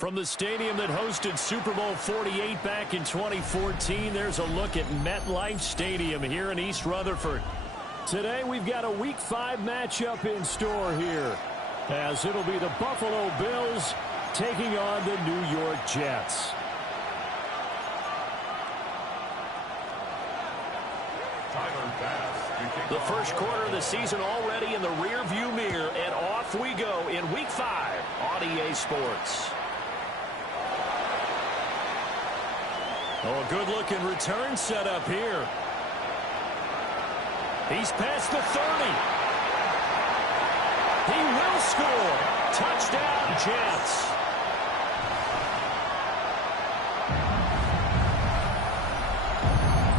From the stadium that hosted Super Bowl 48 back in 2014, there's a look at MetLife Stadium here in East Rutherford. Today we've got a Week 5 matchup in store here, as it'll be the Buffalo Bills taking on the New York Jets. The first quarter of the season already in the rearview mirror, and off we go in Week 5 on EA Sports. Oh, a good-looking return set up here. He's past the 30. He will score. Touchdown, Jets.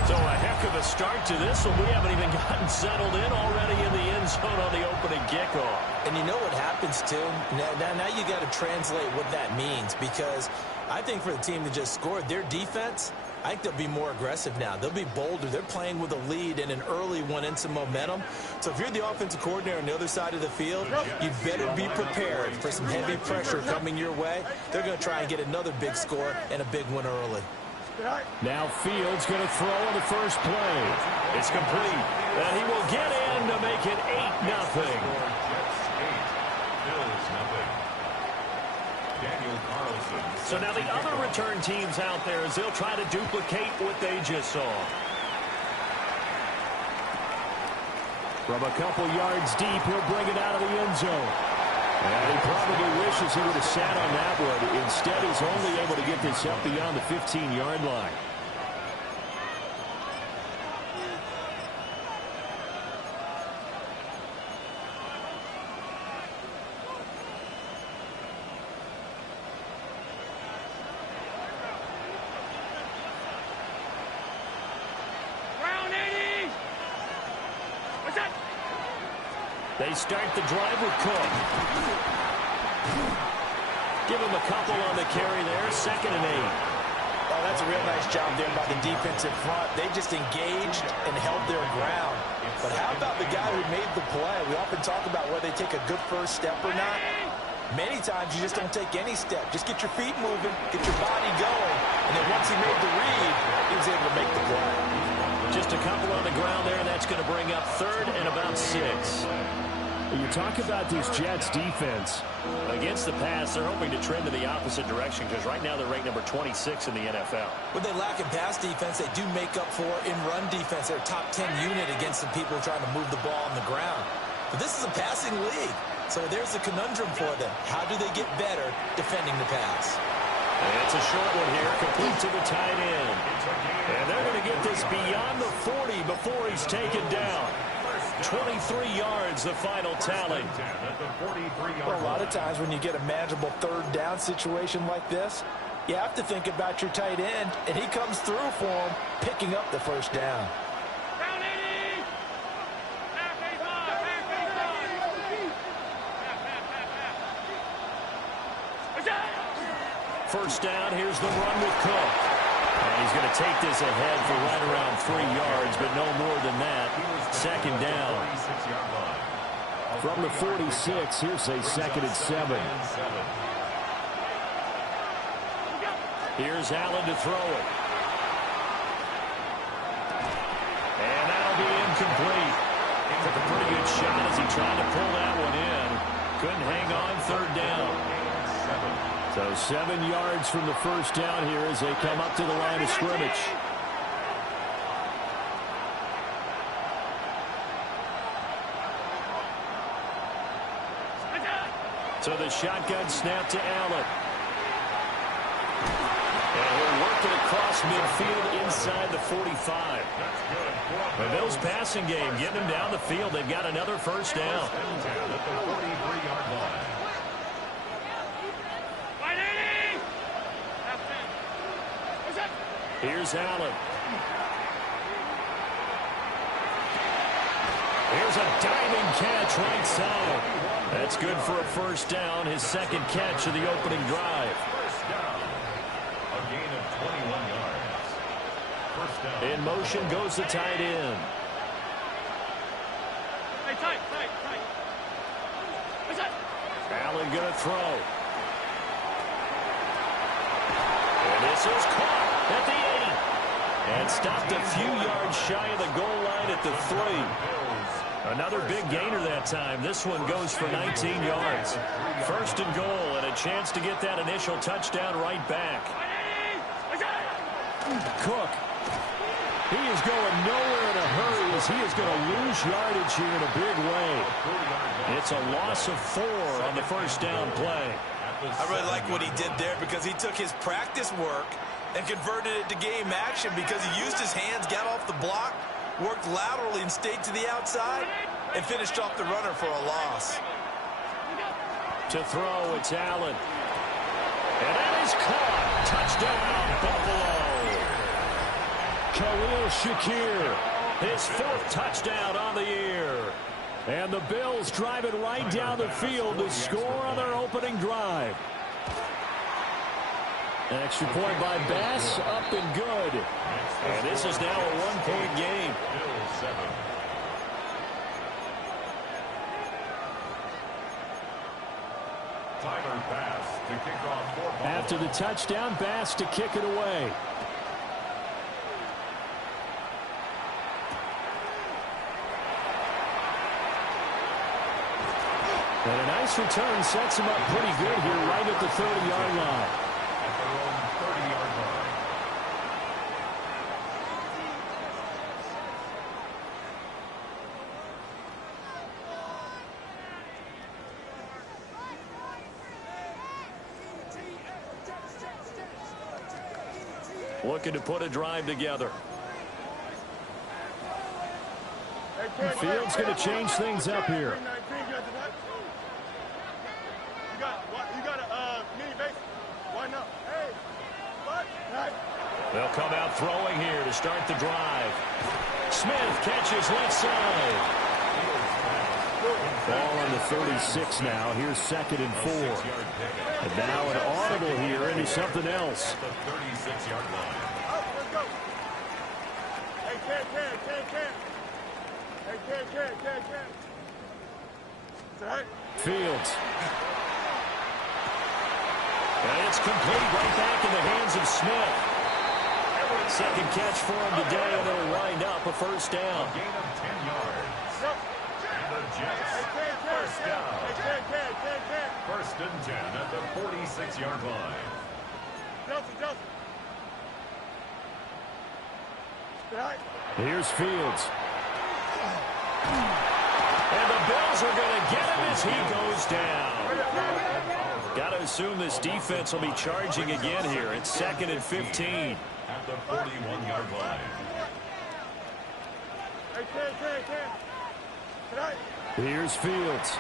So a heck of a start to this one. We haven't even gotten settled in already in the end zone on the opening kickoff. And you know what happens, too? Now you got to translate what that means, because I think for the team that just scored, their defense, I think they'll be more aggressive now. They'll be bolder. They're playing with a lead and an early one and some momentum. So if you're the offensive coordinator on the other side of the field, you better be prepared for some heavy pressure coming your way. They're going to try and get another big score and a big one early. Now Fields going to throw on the first play. It's complete. And he will get in to make it 8-0. So now the other return teams out there as they'll try to duplicate what they just saw. From a couple yards deep, he'll bring it out of the end zone. And he probably wishes he would have sat on that one. Instead, he's only able to get this up beyond the 15-yard line. They start the drive with Cook. Give him a couple on the carry there. 2nd and 8. Oh, that's a real nice job there by the defensive front. They just engaged and held their ground. But how about the guy who made the play? We often talk about whether they take a good first step or not. Many times you just don't take any step. Just get your feet moving, get your body going. And then once he made the read, he was able to make the play. Just a couple on the ground there, and that's going to bring up 3rd and about 6. You talk about this Jets defense. Against the pass, they're hoping to trend in the opposite direction because right now they're ranked number 26 in the NFL. What they lack in pass defense, they do make up for in run defense. They're a top 10 unit against the people trying to move the ball on the ground. But this is a passing league, so there's a conundrum for them. How do they get better defending the pass? And it's a short one here, complete to the tight end. And they're going to get this beyond the 40 before he's taken down. 23 yards, the final tally. Well, a lot of times when you get a manageable 3rd down situation like this, you have to think about your tight end, and he comes through for him, picking up the first down. First down, here's the run with Cook. And he's going to take this ahead for right around 3 yards, but no more than that. 2nd down. From the 46, here's a 2nd and 7. Here's Allen to throw it. And that'll be incomplete. Took a pretty good shot as he tried to pull that one in. Couldn't hang on. 3rd down. So 7 yards from the first down here as they come up to the line of scrimmage. So the shotgun snap to Allen. And he'll work it across midfield inside the 45. The Bills passing game, getting them down the field. They've got another first down. Here's Allen. Here's a diving catch right side. That's good for a first down, his 2nd catch of the opening drive. First down. A gain of 21 yards. First down. In motion goes the tight end. Tight. Allen going to throw. This is caught at the 8. And stopped a few yards shy of the goal line at the 3. Another big gainer that time. This one goes for 19 yards. First and goal, and a chance to get that initial touchdown right back. Cook. He is going nowhere in a hurry as he is going to lose yardage here in a big way. It's a loss of 4 on the first down play. I really like what he did there because he took his practice work and converted it to game action because he used his hands, got off the block, worked laterally and stayed to the outside, and finished off the runner for a loss. To throw, it's Allen. And that is caught. Touchdown, Buffalo. Khalil Shakir, his 4th touchdown on the year. And the Bills drive it right down the field to score on their opening drive. An extra point by Bass, up and good. And this is now a 1-point game. Tyler Bass to kick off for Buffalo. After the touchdown, Bass to kick it away. And a nice return sets him up pretty good here right at the 30-yard line. At their own 30-yard line. Looking to put a drive together. Fields going to change things up here. They'll come out throwing here to start the drive. Smith catches left side. Ball on the 36 now. Here's 2nd and 4. And now an audible here into something else. The 36-yard line. Let's go. Hey, Ken. Fields. And it's complete right back in the hands of Smith. Second catch for him today, and it'll wind up a first down. A gain of 10 yards. And the Jets, first down. First and 10 at the 46-yard line. Here's Fields. And the Bills are going to get him as he goes down. Got to assume this defense will be charging again here. It's 2nd and 15. At the 41-yard line. Here's Fields.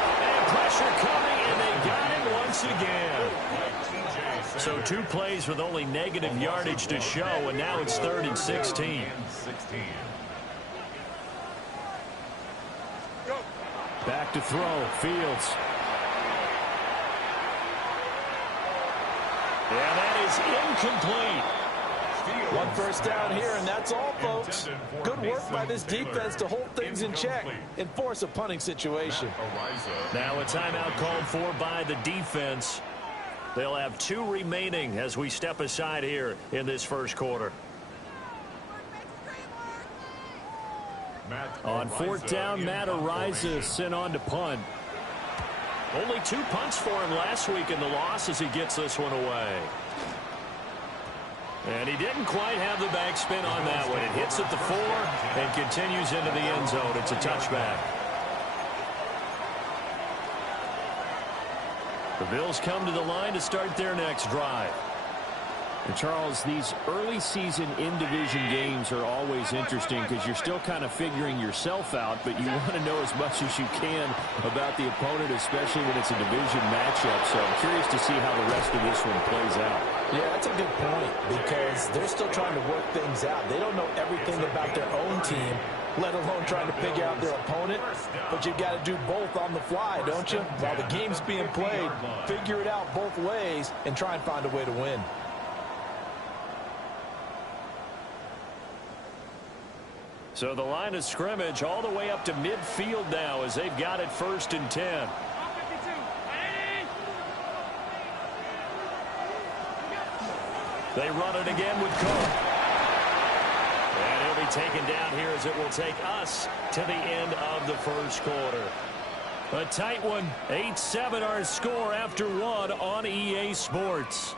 And pressure coming, and they got him once again. So 2 plays with only negative yardage to show, and now it's 3rd and 16. Back to throw, Fields. And that is incomplete. One first down here, and that's all, folks. Good work by this defense to hold things in check and force a punting situation. Now a timeout called for by the defense. They'll have 2 remaining as we step aside here in this first quarter. On 4th down, Matt Araiza sent on to punt. Only 2 punts for him last week in the loss as he gets this one away. And he didn't quite have the backspin on that one. It hits at the 4 and continues into the end zone. It's a touchback. The Bills come to the line to start their next drive. And Charles, these early season in-division games are always interesting because you're still kind of figuring yourself out, but you want to know as much as you can about the opponent, especially when it's a division matchup. So I'm curious to see how the rest of this one plays out. Yeah, that's a good point because they're still trying to work things out. They don't know everything about their own team, let alone trying to figure out their opponent. But you've got to do both on the fly, don't you? While the game's being played, figure it out both ways and try and find a way to win. So the line of scrimmage all the way up to midfield now as they've got it 1st and 10. They run it again with Cook. And he'll be taken down here as it will take us to the end of the first quarter. A tight one. 8-7 our score after one on EA Sports.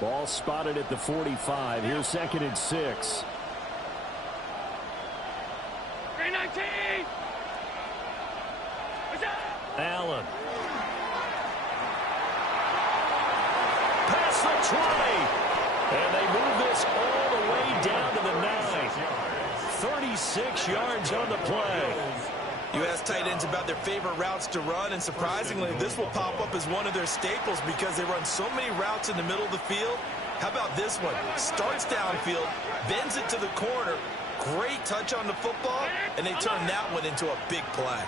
Ball spotted at the 45. Here's 2nd and 6. Allen. Past the 20. And they move this all the way down to the 9. 36 yards on the play. You ask tight ends about their favorite routes to run, and surprisingly, this will pop up as one of their staples because they run so many routes in the middle of the field. How about this one? Starts downfield, bends it to the corner, great touch on the football, and they turn that one into a big play.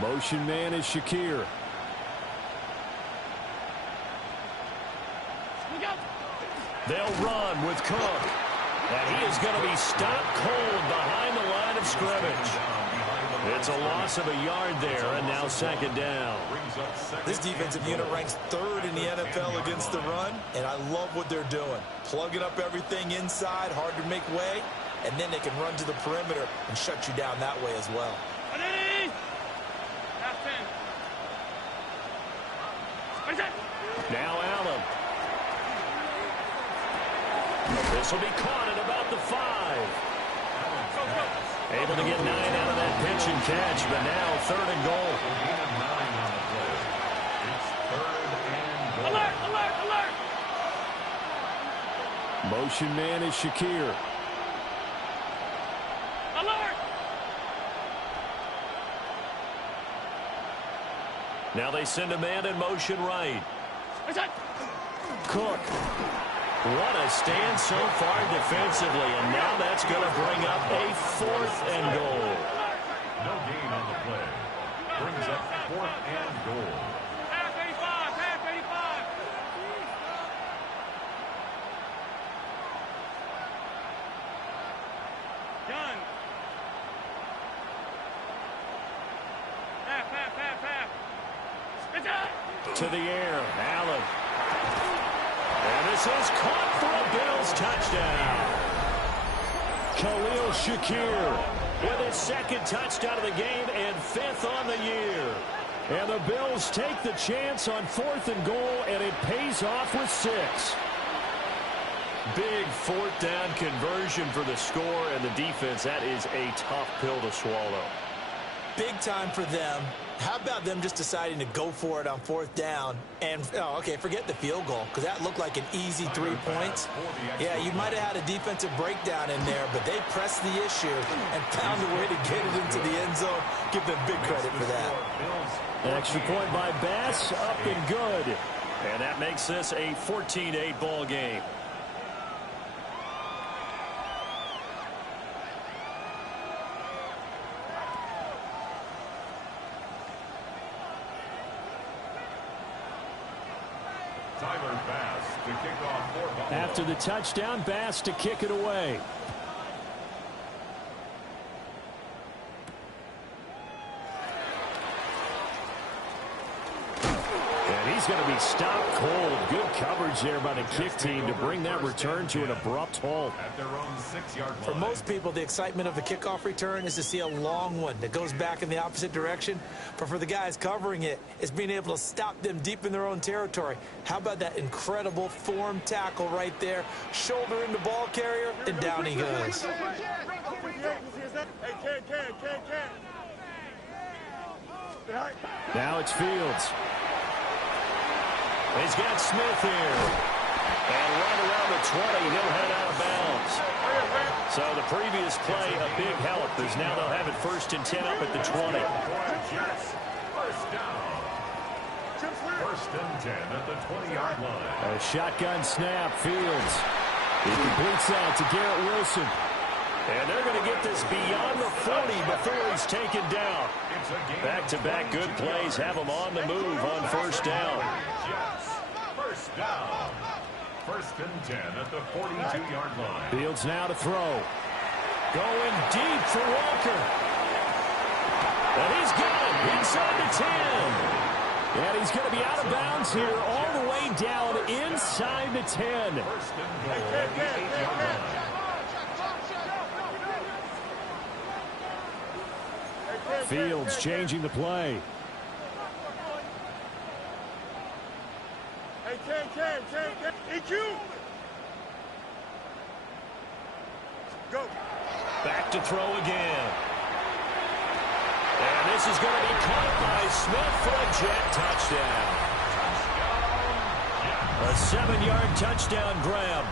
Motion man is Shakir. They'll run with Cook. And he is going to be stopped cold behind the line of scrimmage. It's a loss of a yard there, and now 2nd down. This defensive unit ranks 3rd in the NFL against the run, and I love what they're doing. Plugging up everything inside, hard to make way, and then they can run to the perimeter and shut you down that way as well. Now Allen. This will be caught at about the 5. Able to get 9 out of that pitch and catch, but now 3rd and goal. Alert, alert, alert! Motion man is Shakir. Alert! Now they send a man in motion right. Cook. What a stand so far defensively, and now that's going to bring up a 4th and goal. No gain on the play. Brings up 4th and goal. Half 85, half 85. Done. Half. To the air, Allen. And this is caught for a Bills touchdown. Khalil Shakir with his 2nd touchdown of the game and 5th on the year. And the Bills take the chance on 4th and goal, and it pays off with 6. Big 4th down conversion for the score, and the defense, that is a tough pill to swallow. Big time for them. How about them just deciding to go for it on 4th down? And, okay, forget the field goal, because that looked like an easy 3 points. Yeah, you might have had a defensive breakdown in there, but they pressed the issue and found a way to get it into the end zone. Give them big credit for that. Extra point by Bass, up and good. And that makes this a 14-8 ball game. Tyler Bass to kick off for Buffalo. After the touchdown, Bass to kick it away. And he's going to be stopped cold. Good coverage there by the kick team to bring that return to an abrupt halt. At their own 6-yard line. For most people, the excitement of the kickoff return is to see a long one that goes back in the opposite direction. But for the guys covering it, it's being able to stop them deep in their own territory. How about that incredible form tackle right there? Shoulder into ball carrier, and down he goes. Hey, Now it's Fields. He's got Smith here. And right around the 20, he'll head out of bounds. So the previous play, a big help, as now they'll have it 1st and 10 up at the 20. First down. 1st and 10 at the 20-yard line. A shotgun snap, Fields. He completes that to Garrett Wilson. And they're going to get this beyond the 40 before he's taken down. Back-to-back good plays have him on the move on 1st down. First down. First and 10 at the 42-yard line. Fields now to throw. Going deep for Walker. And he's got it inside the 10. And he's going to be out of bounds here all the way down inside the 10. First and goal at the 8-yard line. Fields changing the play. Go. Back to throw again. And this is going to be caught by Smith for a Jet touchdown. A 7-yard touchdown grab.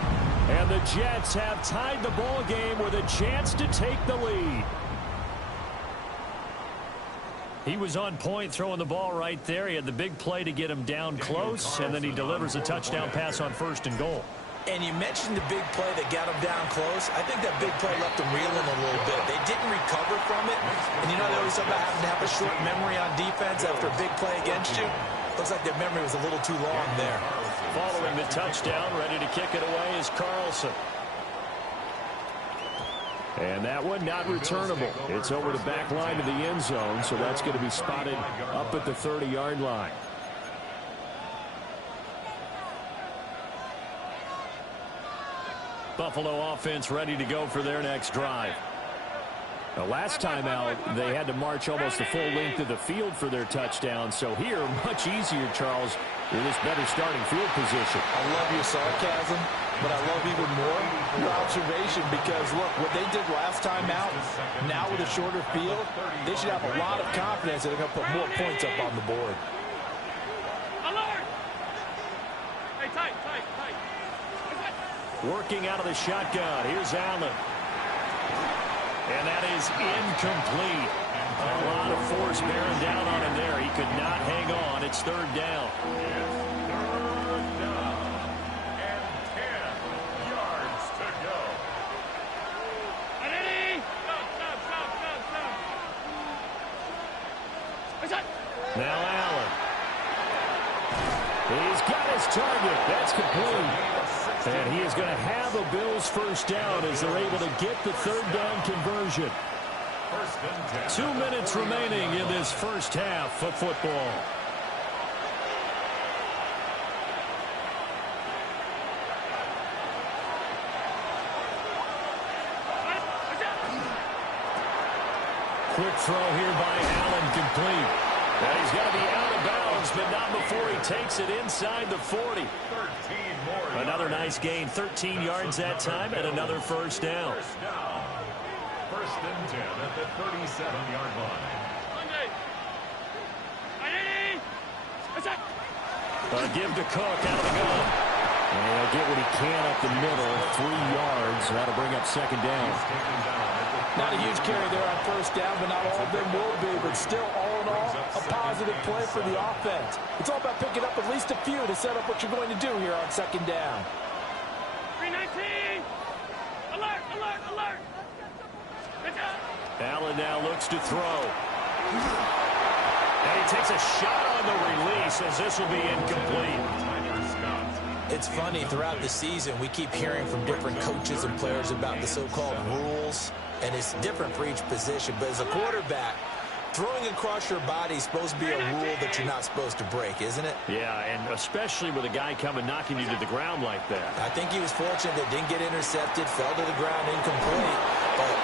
And the Jets have tied the ball game with a chance to take the lead. He was on point throwing the ball right there. He had the big play to get him down close, and then he delivers a touchdown pass on first and goal. And you mentioned the big play that got him down close. I think that big play left him reeling a little bit. They didn't recover from it. And you know they always talk about having to have a short memory on defense after a big play against you. Looks like their memory was a little too long there. Following the touchdown, ready to kick it away is Carlson. And that one not returnable. It's over the back line of the end zone, so that's going to be spotted up at the 30-yard line. Buffalo offense ready to go for their next drive. The last time out, they had to march almost the full length of the field for their touchdown. So here, much easier, Charles, with this better starting field position. I love your sarcasm, but I love even more your observation because, look, what they did last time out, now with a shorter field, they should have a lot of confidence that they're going to put more points up on the board. Alert! Hey, tight. Working out of the shotgun. Here's Allen. And that is incomplete. A lot of force bearing down on him there. He could not hang on. It's third down. It's third down. And 10 yards to go. Ready? Stop. Now Allen. He's got his target. That's complete. And he is going to have a Bills first down as they're able to get the third down conversion. 2 minutes remaining in this first half of football. Quick throw here by Allen, complete. Now he's got to be out of bounds, but not before he takes it inside the 40. Another nice gain, 13 yards that time, and another first down. First and 10 at the 37-yard line. Give to Cook out of the gun. And he'll get what he can up the middle, 3 yards. That'll bring up second down. Not a huge carry there on first down, but not all of them will be. But still, all in all, a positive play for the offense. It's all about picking up at least a few to set up what you're going to do here on second down. 319! Alert! Allen now looks to throw. And he takes a shot on the release as this will be incomplete. It's funny, throughout the season, we keep hearing from different coaches and players about the so-called rules, and it's different for each position. But as a quarterback, throwing across your body is supposed to be a rule that you're not supposed to break, isn't it? Yeah, and especially with a guy coming knocking you to the ground like that. I think he was fortunate that didn't get intercepted, fell to the ground incomplete, but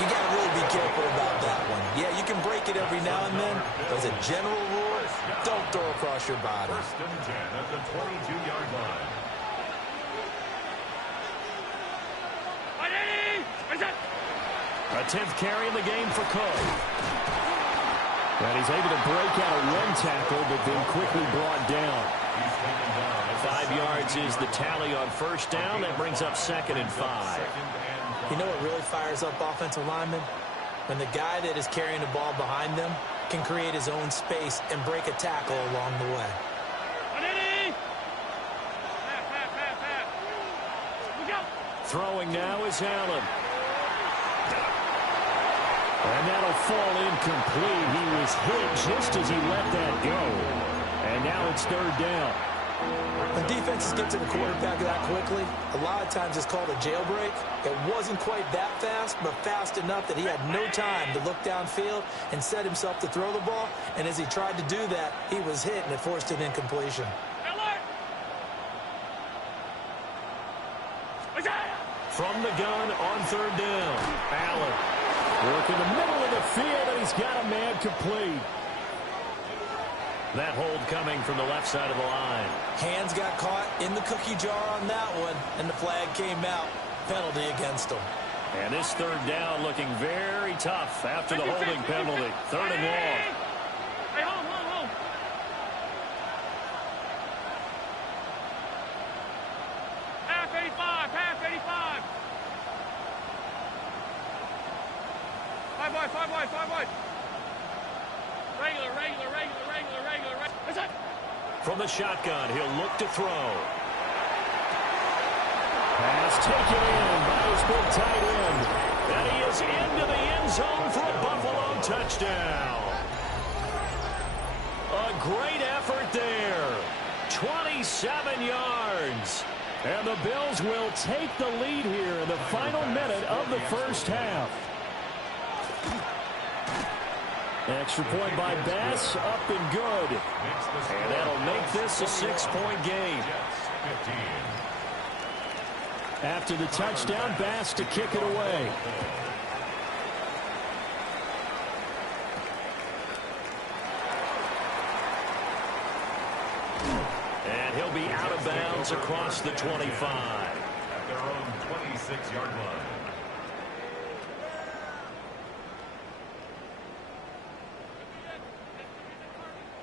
you got to really be careful about that one. Yeah, you can break it every now and then, but as a general rule, don't throw across your body. First and 10 at the 22-yard line. A 10th carry in the game for Cook. And he's able to break out of one tackle, but then quickly brought down. 5 yards is the tally on first down. That brings up second and 5. You know what really fires up offensive linemen? When the guy that is carrying the ball behind them can create his own space and break a tackle along the way. Throwing now is Allen. And that'll fall incomplete. He was hit just as he let that go. And now it's third down. When defenses get to the quarterback that quickly, a lot of times it's called a jailbreak. It wasn't quite that fast, but fast enough that he had no time to look downfield and set himself to throw the ball. And as he tried to do that, he was hit, and it forced an incompletion. From the gun on third down, Allen working the middle of the field, and he's got a man complete. That hold coming from the left side of the line. Hands got caught in the cookie jar on that one, and the flag came out. Penalty against him. And this third down looking very tough after the holding penalty. Third and long. Hey, home. Half 85. 5 wide. Regular. That's it. From the shotgun, he'll look to throw. Pass taken in by his big tight end. And he is into the end zone for a Buffalo touchdown. A great effort there. 27 yards. And the Bills will take the lead here in the final minute of the first half. Extra point by Bass, up and good. And that'll make this a 6-point game. After the touchdown, Bass to kick it away. And he'll be out of bounds across the 25. At their own 26-yard line.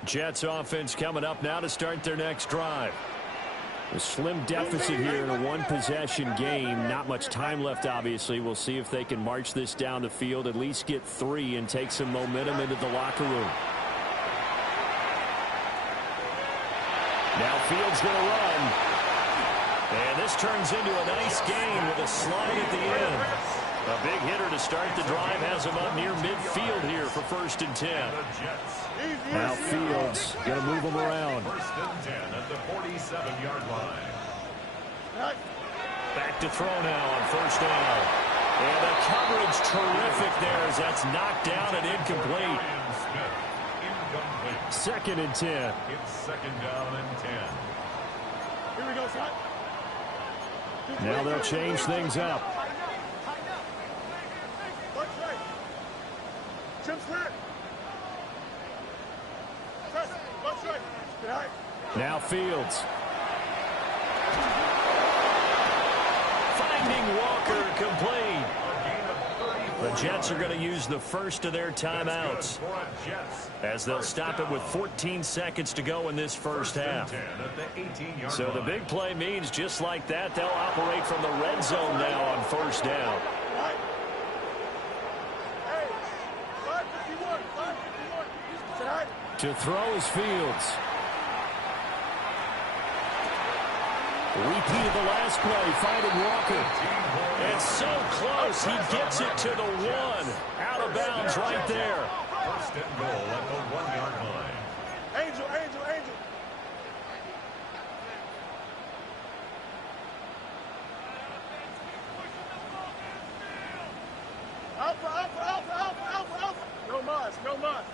Jets offense coming up now to start their next drive. A slim deficit here in a one-possession game. Not much time left, obviously. We'll see if they can march this down the field, at least get 3 and take some momentum into the locker room. Now Fields going to run. And this turns into a nice gain with a slide at the end. A big hitter to start the drive has him up near midfield here for 1st and 10. Now Fields going to move him around. 1st and 10 at the 47-yard line. Back to throw now on 1st down. And the coverage terrific there as that's knocked down and incomplete. Incomplete. 2nd and 10. It's 2nd down and 10. Here we go, son. Now they'll change things up. Now Fields. Finding Walker complete. The Jets are going to use the first of their timeouts as they'll stop it with 14 seconds to go in this first half. So the big play means just like that, they'll operate from the red zone now on 1st down. To throw is Fields. Repeat of the last play, finding Walker. And so close, he gets it to the 1. Out of bounds right there. 1st and goal at the 1-yard line. Angel. Alpha. No mas. Alpha.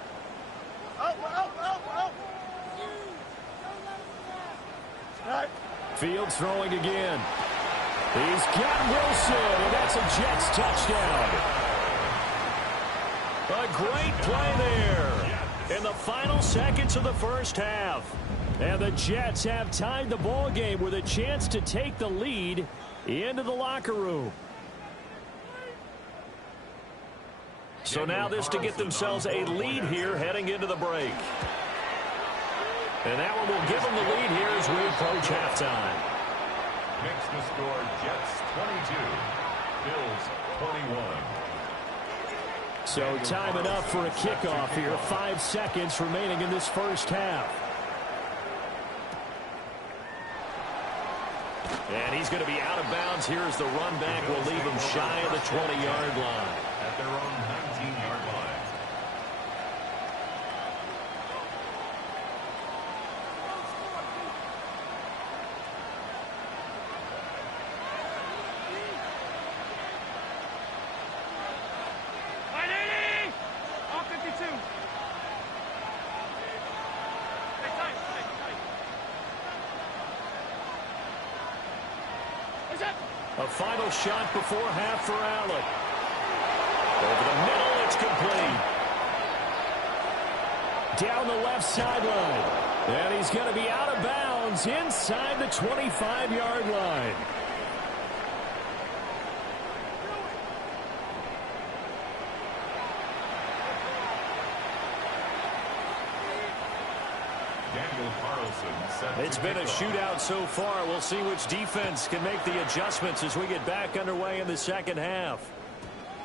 Right. Fields throwing again. He's got Wilson, and that's a Jets touchdown. A great play there in the final seconds of the first half. And the Jets have tied the ball game with a chance to take the lead into the locker room. So now this to get themselves a lead here heading into the break. And that one will give them the lead here as we approach halftime. Makes the score Jets 22, Bills 21. So time enough for a kickoff here. 5 seconds remaining in this first half. And he's going to be out of bounds here as the run back will leave him shy of the 20-yard line. At their own 19-yard line. A final shot before half for Allen. Over the middle, it's complete. Down the left sideline. And he's going to be out of bounds inside the 25-yard line. It's been a shootout so far. We'll see which defense can make the adjustments as we get back underway in the second half.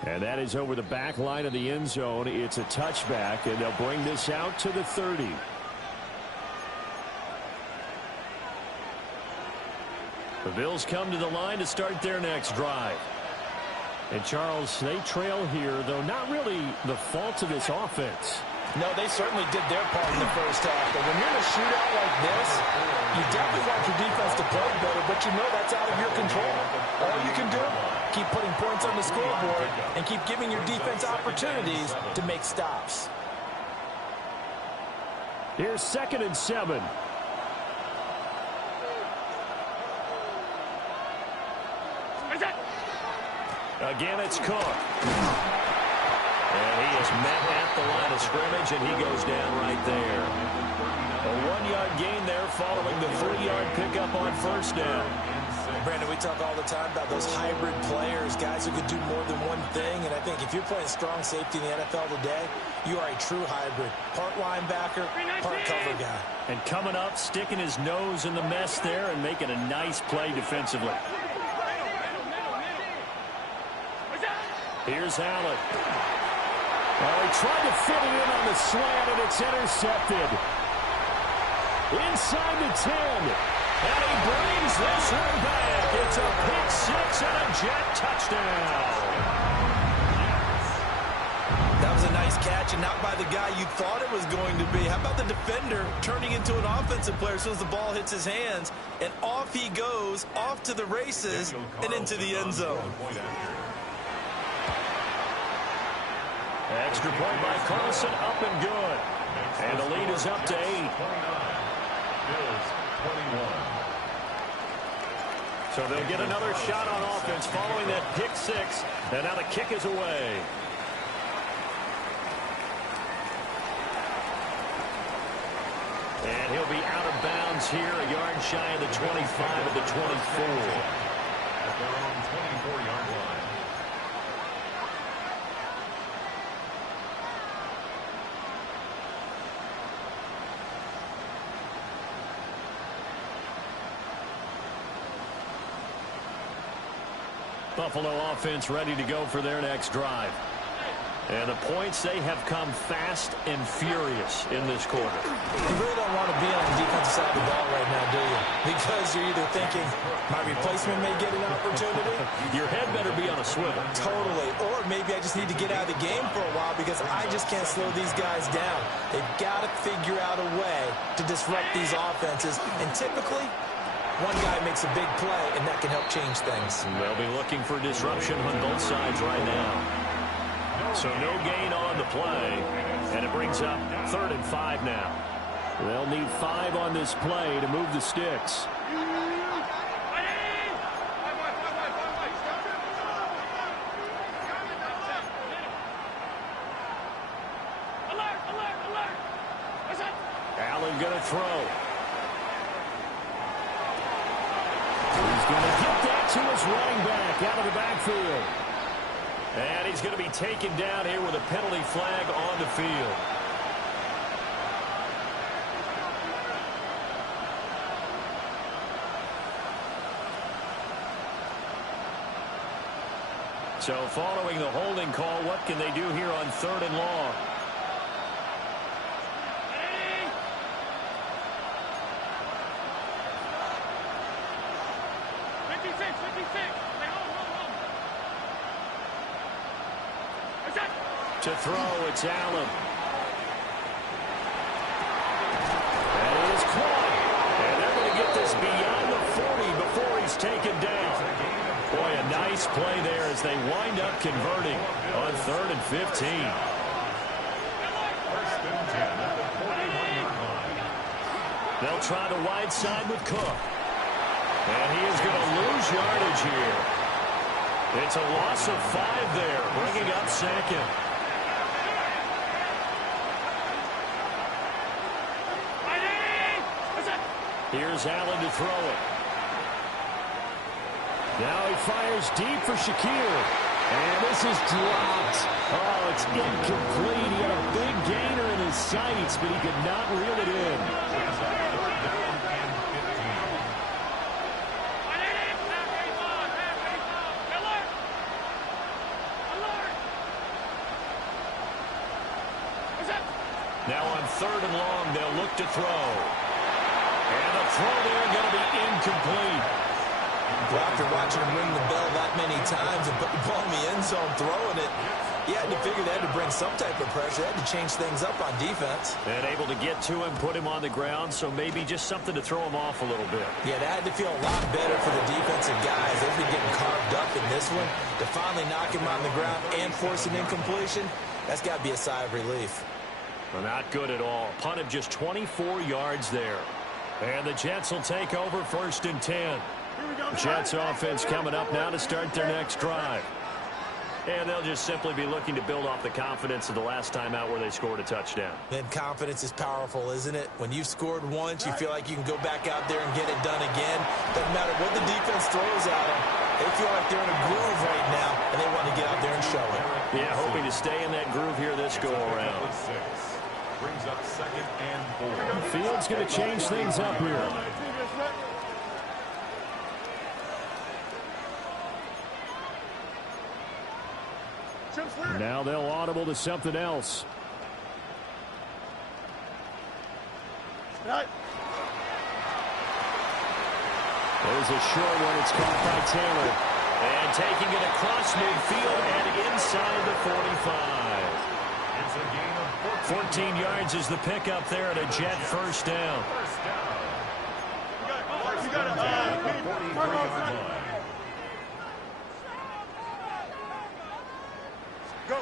And that is over the back line of the end zone. It's a touchback, and they'll bring this out to the 30. The Bills come to the line to start their next drive. And, Charles, they trail here, though not really the fault of this offense. No, they certainly did their part in the first half. But when you're in a shootout like this, you definitely want your defense to play better, but you know that's out of your control. All you can do, keep putting points on the scoreboard and keep giving your defense opportunities to make stops. Here's 2nd and 7. Again, it's Cook. And he is met at the line of scrimmage, and he goes down right there. A 1-yard gain there following the 3-yard pickup on first down. Brandon, we talk all the time about those hybrid players, guys who can do more than one thing. And I think if you're playing strong safety in the NFL today, you are a true hybrid. Part linebacker, part cover guy. And coming up, sticking his nose in the mess there and making a nice play defensively. Here's Allen. Well, he tried to fit it in on the slant, and it's intercepted. Inside the 10. And he brings this one back. It's a pick-6 and a Jet touchdown. That was a nice catch, and not by the guy you thought it was going to be. How about the defender turning into an offensive player as soon as the ball hits his hands? And off he goes, off to the races, and into the end zone. Extra point by Carlson, up and good. And the lead is up to 8. Bills 21. So they'll get another shot on offense following that pick-6. And now the kick is away. And he'll be out of bounds here, a yard shy of the 25 of the 24. At their own 24-yard line. Buffalo offense ready to go for their next drive. And the points, they have come fast and furious in this quarter. You really don't want to be on the defensive side of the ball right now, do you? Because you're either thinking, my replacement may get an opportunity. Your head better be on a swivel. Totally. Or maybe I just need to get out of the game for a while because I just can't slow these guys down. They've got to figure out a way to disrupt these offenses. And typically, one guy makes a big play, and that can help change things. They'll be looking for disruption on both sides right now. So no gain on the play, and it brings up 3rd and 5 now. They'll need 5 on this play to move the sticks. Allen going to throw. He's going to get that to his running back out of the backfield. And he's going to be taken down here with a penalty flag on the field. So following the holding call, what can they do here on 3rd and long? To throw, it's Allen. And it is caught. And they're going to get this beyond the 40 before he's taken down. Boy, a nice play there as they wind up converting on 3rd and 15. They'll try the wide side with Cook. And he is going to lose yardage here. It's a loss of 5 there, bringing up second. Here's Allen to throw it. Now he fires deep for Shakir. And this is dropped. Oh, it's incomplete. He had a big gainer in his sights, but he could not reel it in. Now on 3rd and long, they'll look to throw. And the throw there going to be incomplete. Well, after watching him ring the bell that many times and put the ball in the end zone, throwing it, he had to figure they had to bring some type of pressure. They had to change things up on defense. And able to get to him, put him on the ground, so maybe just something to throw him off a little bit. Yeah, that had to feel a lot better for the defensive guys. They've been getting carved up in this one. To finally knock him on the ground and force an incompletion, that's got to be a sigh of relief. Well, not good at all. Punt of just 24 yards there. And the Jets will take over 1st and 10. Jets offense coming up now to start their next drive. And they'll just simply be looking to build off the confidence of the last time out where they scored a touchdown. And confidence is powerful, isn't it? When you've scored once, you feel like you can go back out there and get it done again. Doesn't matter what the defense throws at them. They feel like they're in a groove right now, and they want to get out there and show it. Yeah, hoping to stay in that groove here this go-around. Brings up 2nd and 4. Fields going to change things up here. Now they'll audible to something else. Right. There's a short one. It's caught by Taylor. And taking it across midfield and inside the 45. It's a gain of 14 yards is the pickup there at a Jet 1st down. You got it. 43-yard line. Go.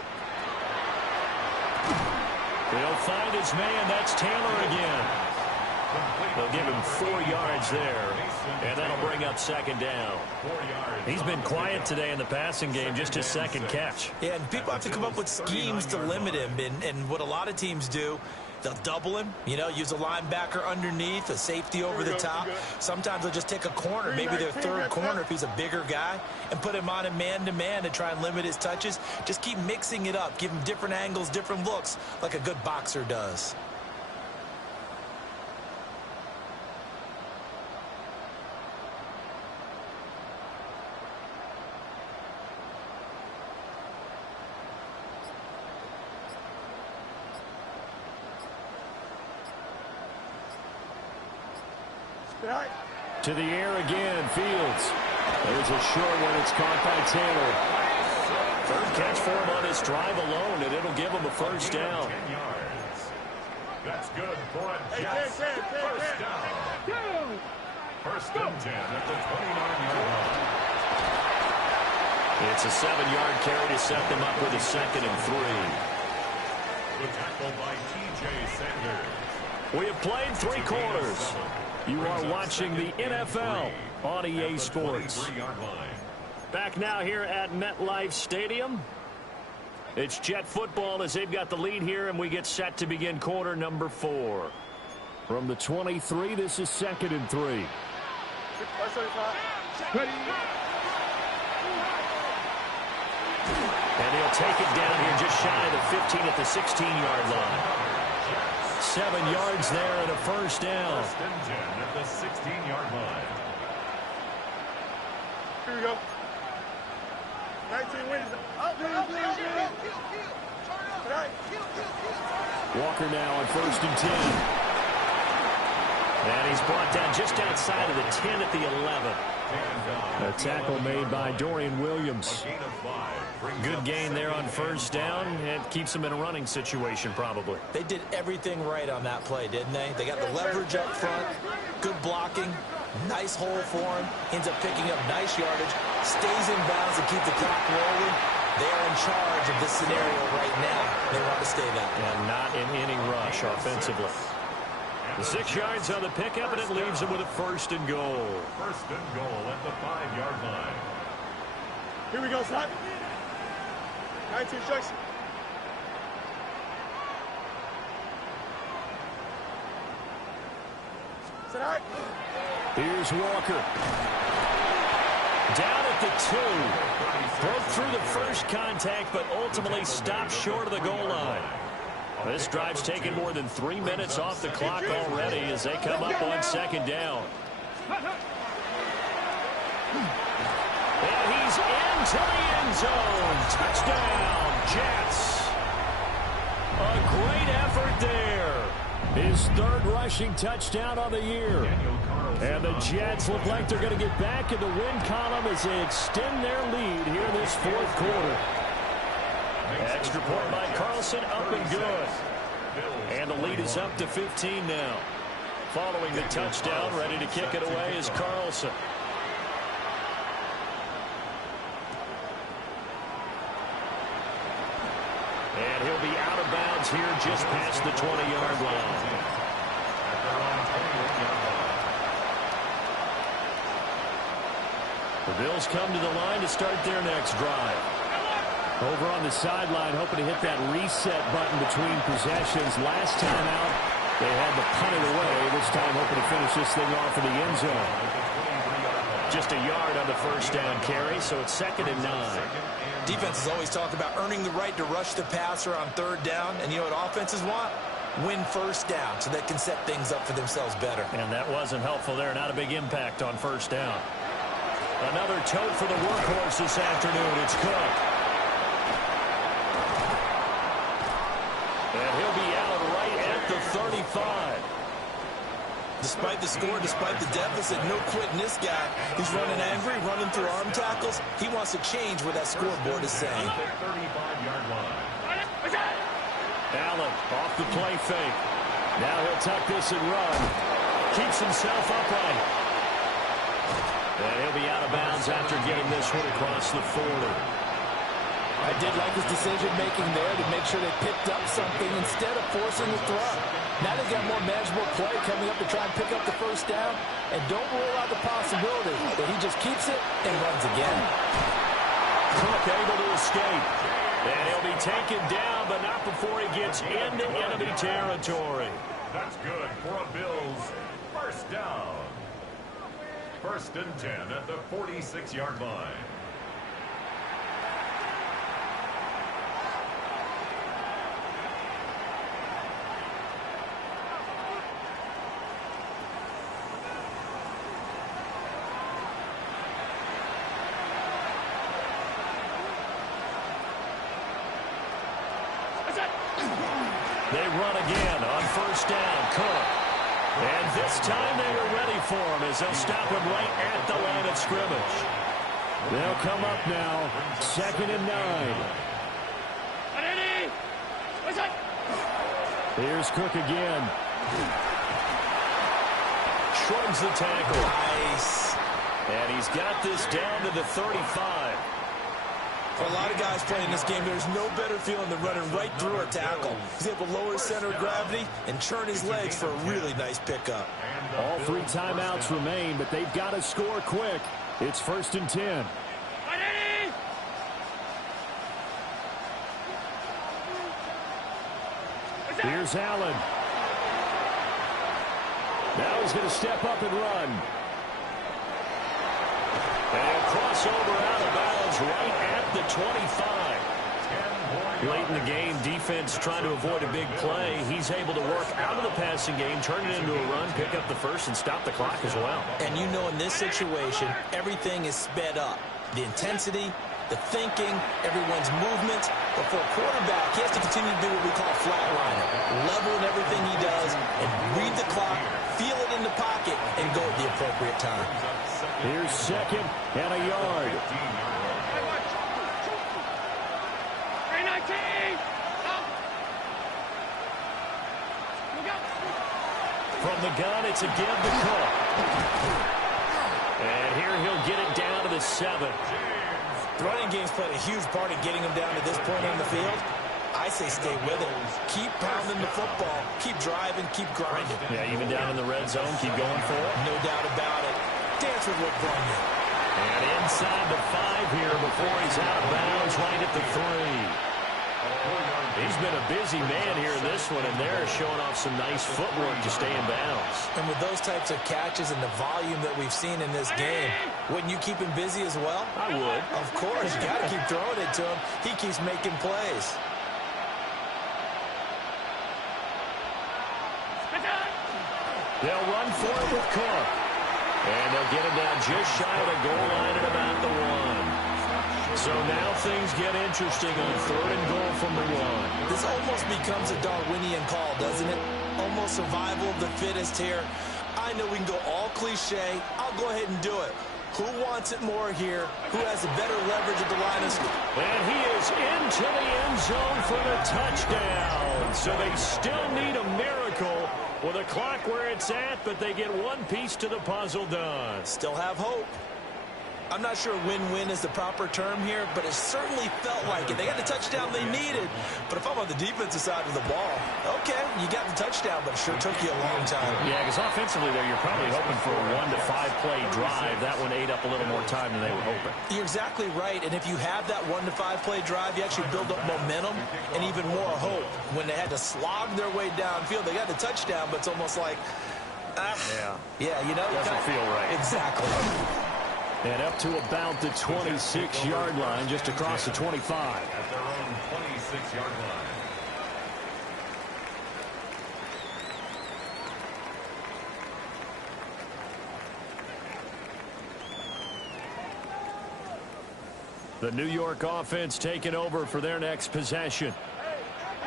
He'll find his man. That's Taylor again. They'll give him 4 yards there, and that'll bring up 2nd down. He's been quiet today in the passing game, just his 2nd catch. Yeah, and people have to come up with schemes to limit him, and what a lot of teams do, they'll double him, use a linebacker underneath, a safety over the top. Sometimes they'll just take a corner, maybe their 3rd corner if he's a bigger guy, and put him on a man-to-man to try and limit his touches. Just keep mixing it up, give him different angles, different looks, like a good boxer does. Right. To the air again, Fields. There's a short one. It's caught by Taylor. 3rd catch for him on this drive alone, and it'll give him a 1st down. 10 yards. That's good for a Jets 1st down. 1st and 10 at the 29-yard line. It's a 7-yard carry to set them up with a 2nd and 3. The tackle by T.J. Sanders. We have played 3 quarters. You are watching the NFL on EA Sports. Back now here at MetLife Stadium. It's Jet football as they've got the lead here, and we get set to begin quarter number 4. From the 23, this is 2nd and 3. And he'll take it down here just shy of the 15 at the 16-yard line. 7 yards there and a 1st down. 1st and 10 at the 16-yard line. Here we go. 19 wins. Walker now on 1st and 10. And he's brought down just outside of the 10 at the 11. A tackle made by Dorian Williams. Good gain there on 1st down. It keeps them in a running situation probably. They did everything right on that play, didn't they? They got the leverage up front, good blocking, nice hole for him, ends up picking up nice yardage, stays in bounds to keep the clock rolling. They're in charge of this scenario right now. They want to stay that way. And not in any rush offensively. The 6 yards on the pickup, and it leaves him with a 1st and goal. 1st and goal at the 5-yard line. Here we go, son. 19 strikes. Sit out. Here's Walker. Down at the 2. Broke through the first contact, but ultimately stopped short of the goal line. This drive's taken more than 3 minutes off the clock already as they come up on 2nd down. And he's into the end zone. Touchdown, Jets. A great effort there. His 3rd rushing touchdown on the year. And the Jets look like they're going to get back in the win column as they extend their lead here in this 4th quarter. Extra point by Carlson, up and good. And the lead is up to 15 now. Following the touchdown, ready to kick it away is Carlson. And he'll be out of bounds here just past the 20-yard line. The Bills come to the line to start their next drive. Over on the sideline, hoping to hit that reset button between possessions. Last time out, they had to punt it away. This time, hoping to finish this thing off in the end zone. Just a yard on the 1st down carry, so it's 2nd and 9. Defenses always talk about earning the right to rush the passer on 3rd down, and you know what offenses want? Win 1st down so they can set things up for themselves better. And that wasn't helpful there. Not a big impact on 1st down. Another tote for the workhorse this afternoon. It's Cook. And he'll be out right at the 35. Despite the score, despite the deficit, no quitting this guy. He's running angry, running through arm tackles. He wants to change what that scoreboard is saying. Allen off the play fake. Now he'll tuck this and run. Keeps himself upright. And he'll be out of bounds after getting this one across the 40. I did like his decision-making there to make sure they picked up something instead of forcing the throw. Now they've got more manageable play coming up to try and pick up the 1st down. And don't rule out the possibility that he just keeps it and runs again. Cook able to escape. And he'll be taken down, but not before he gets into enemy territory. That's good for a Bills 1st down. 1st and 10 at the 46-yard line. They run again on 1st down. Cook. And this time they were ready for him as they'll stop him right at the line of scrimmage. They'll come up now. 2nd and 9. Here's Cook again. Shrugs the tackle. Nice. And he's got this down to the 35. For a lot of guys playing this game, there's no better feeling than running right through a tackle. He's able to lower his center of gravity and turn his legs for a really nice pickup. All 3 timeouts remain, but they've got to score quick. It's 1st and 10. Here's Allen. Now he's going to step up and run. And crossover out of bounds right at the 25. Late in the game, defense trying to avoid a big play. He's able to work out of the passing game, turn it into a run, pick up the 1st, and stop the clock as well. And you know in this situation, everything is sped up. The intensity, the thinking, everyone's movements. But for a quarterback, he has to continue to do what we call flatliner. Level in everything he does and read the clock, feel it in the pocket, and go at the appropriate time. Here's 2nd and a yard. From the gun, it's a give to Cook. And here he'll get it down to the 7. The running game's played a huge part in getting him down to this point on the field. I say stay with it. Keep pounding the football. Keep driving. Keep grinding. Yeah, even down in the red zone, keep going for it. No doubt about it. Dance with what brought you. And inside the 5 here before he's out of bounds right at the 3. He's been a busy man here in this one, and they're showing off some nice footwork to stay in bounds. And with those types of catches and the volume that we've seen in this game, wouldn't you keep him busy as well? I would. Of course. You got to keep throwing it to him. He keeps making plays. They'll run for it with Cook. And they'll get him down just shy of the goal line at about the 1. So now things get interesting on 3rd and goal from the 1. This almost becomes a Darwinian call, doesn't it? Almost survival of the fittest here. I know we can go all cliche. I'll go ahead and do it. Who wants it more here? Who has the better leverage at the line of scrimmage? And he is into the end zone for the touchdown. So they still need a miracle with a clock where it's at, but they get one piece to the puzzle done. Still have hope. I'm not sure win-win is the proper term here, but it certainly felt like it. They got the touchdown they needed. But if I'm on the defensive side of the ball, okay, you got the touchdown, but it sure took you a long time. Yeah, because offensively there, you're probably hoping for a 1 to 5 play drive. That one ate up a little more time than they were hoping. You're exactly right. And if you have that 1 to 5 play drive, you actually build up momentum and even more hope. When they had to slog their way downfield, they got the touchdown, but it's almost like, yeah, you know. Doesn't feel right. Exactly. And up to about the 26-yard line, just across the 25. At their own 26-yard line. The New York offense taking over for their next possession.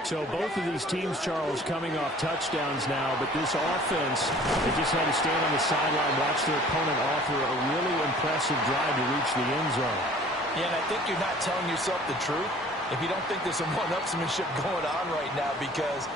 So both of these teams, Charles, coming off touchdowns now, but this offense, they just had to stand on the sideline, watch their opponent offer a really impressive drive to reach the end zone. Yeah, and I think you're not telling yourself the truth if you don't think there's some one-upsmanship going on right now, because